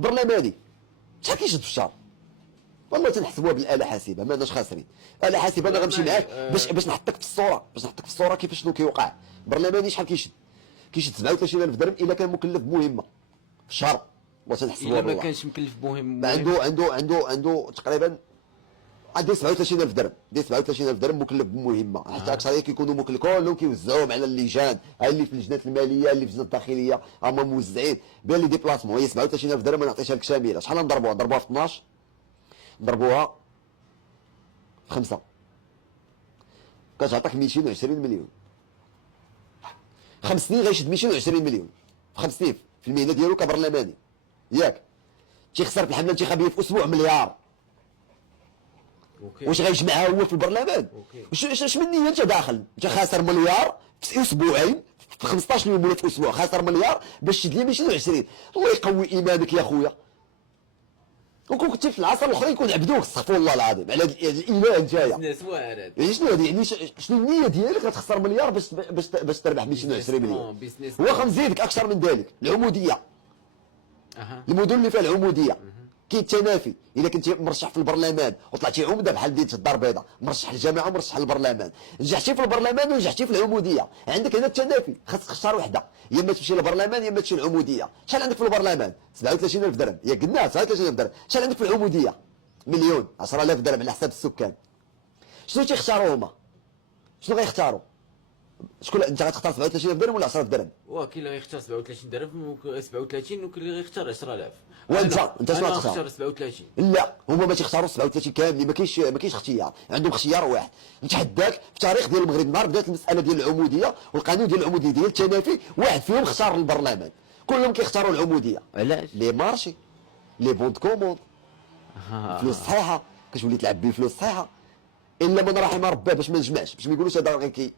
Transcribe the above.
برلماني شحال كيشد في الشهر؟ والله تنحسبوها بالاله حاسبه، ما عندناش خاسرين. اله حاسبه انا غنمشي معاك باش نحطك في الصوره، كيفاش شنو كيوقع. برلماني شحال كيشد؟ كيشد 37,000 درهم الا كان مكلف بمهمه في الشهر. والله تنحسبوها الا ما كانش مكلف بمهمه. عنده تقريبا عندي 37,000 درهم، 37,000 درهم مكلف بمهمه، حتى اكثريه كيكونوا كلهم كيوزعوهم على اللجان، اللي في اللجنات الماليه، اللي في اللجنه الداخليه، هما موزعين بين لي ديبلاسمون. هي 37,000 درهم، ما نعطيش لك شامله. شحال نضربوها في 12، نضربوها في 5 كتعطيك 220 مليون. 5 سنين غيشد 220 مليون في 5 سنين في المهنه ديالو كبرلماني، ياك تيخسر في الحمله الانتخابيه في اسبوع مليار. واش غيجمعها هو في البرلمان؟ واش من نيه انت داخل انت خاسر مليار في اسبوعين، في 15 يوم ولا في اسبوع خاسر مليار باش تشد لي 220؟ الله يقوي ايمانك يا خويا. وكون كنتي في العصر الاخرين يكون عبدوك، استغفر الله العظيم على هذا الاله نتايا. بزنس واعر هذا. يعني شنو هذه؟ يعني شنو النيه ديالك غتخسر مليار باش تربح 220 مليون؟ واخا نزيدك اكثر من ذلك، العموديه. المدن اللي فيها العموديه كاين التنافي. الا كنتي مرشح في البرلمان وطلعتي عمده بحال ديال الدار البيضاء، مرشح للجامعه ومرشح للبرلمان، نجحتي في البرلمان ونجحتي في العموديه، عندك هنا التنافي، خاصك تختار وحده، يا اما تمشي للبرلمان يا اما تمشي للعموديه. شحال عندك في البرلمان؟ 37,000 درهم، يا قلنا 37,000 درهم. شحال عندك في العموديه؟ مليون، 10,000 درهم على حساب السكان. شنو تيختاروا هما؟ شنو غيختاروا؟ شكون انت غتختار 37,000 درهم ولا 10,000 درهم؟ كاين اللي غيختار 37 درهم 37 وكاين اللي غيختار 10,000. وانت شنو غتختار؟ غتختار؟ 37. لا هما ما تيختاروا 37 كاملين، ما كاينش اختيار، عندهم اختيار واحد. نتحداك في التاريخ ديال المغرب نهار بدات المساله ديال العموديه والقانون ديال العموديه ديال التنافي، واحد فيهم اختار البرلمان، كلهم كيختاروا العموديه. علاش؟ لي مارشي، لي بوند كوموند، الفلوس صحيحه، كتولي تلعب بالفلوس صحيحه، الا من رحم ربه باش ما نجمعش، باش ما يقولوش هذا غير